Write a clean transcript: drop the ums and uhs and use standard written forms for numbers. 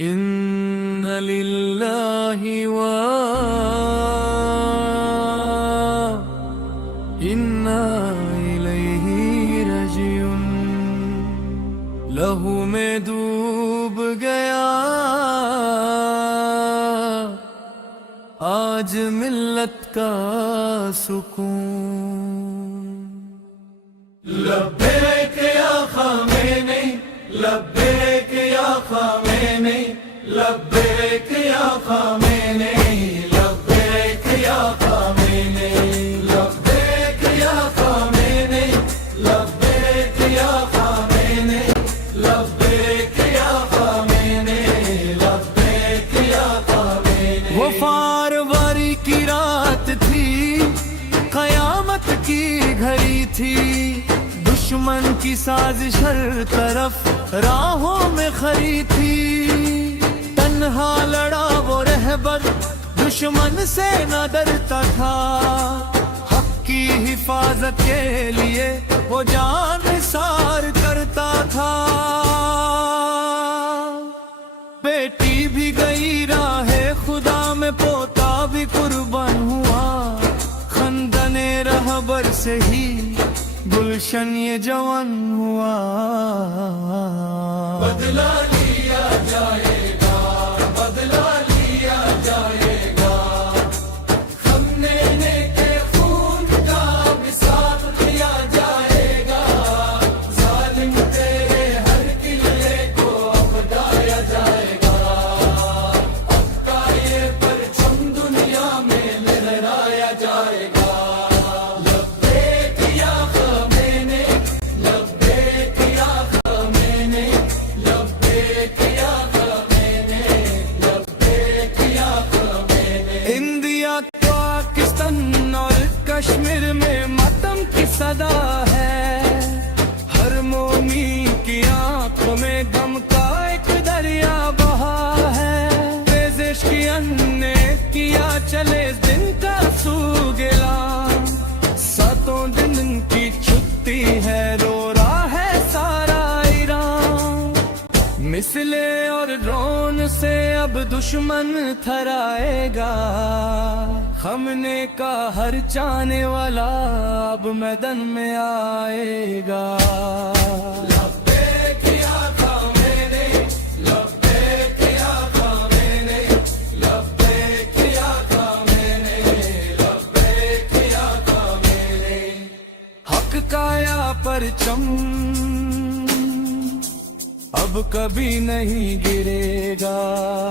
إن لله وإنا إليه راجعون لہو میں ڈوب گیا آج ملت کا سکون لبیک یا خامنئی لبیک یا خامنئی لبیک یا خامنئی لبیک یا خامنئی لبیک یا خامنئی لبیک یا خامنئی لبیک یا خامنئی لبیک یا خامنئی وہ فروری کی رات تھی قیامت کی گھڑی تھی دشمن کی سازش ہر طرف راہوں میں کھڑی تھی تنہا لڑا وہ رہبر دشمن سے نہ ڈرتا تھا حق کی حفاظت کے لیے وہ جان نثار کرتا تھا بیٹی بھی گئی راہ خدا میں پوتا بھی قربان ہوا خندن رہبر سے ہی گلشن یہ جوان ہوا بدلا لیا جائے گا بدلا لیا جائے گا ہم نے کے خون کا حساب لیا جائے گا ظالم تیرے ہر قلعے کو بتایا جائے گا اب کا یہ پرچم دنیا میں لہرایا جائے گا کشمیر میں ماتم کی صدا ہے ہر مومی کی آنکھوں میں غم کا ایک دریا بہا ہے ریزش کی ان نے کیا چلے دن کا سو گلا ساتوں دن کی چھٹی ہے رو رہا ہے سارا ایران مسلے اور ڈرون سے اب دشمن تھرائے گا خامنئی کا ہر چاہنے والا اب میدان میں آئے گا لبیک یا خامنئی لبیک یا خامنئی لبیک یا خامنئی لبیک یا خامنئی حق کا یا پرچم اب کبھی نہیں گرے گا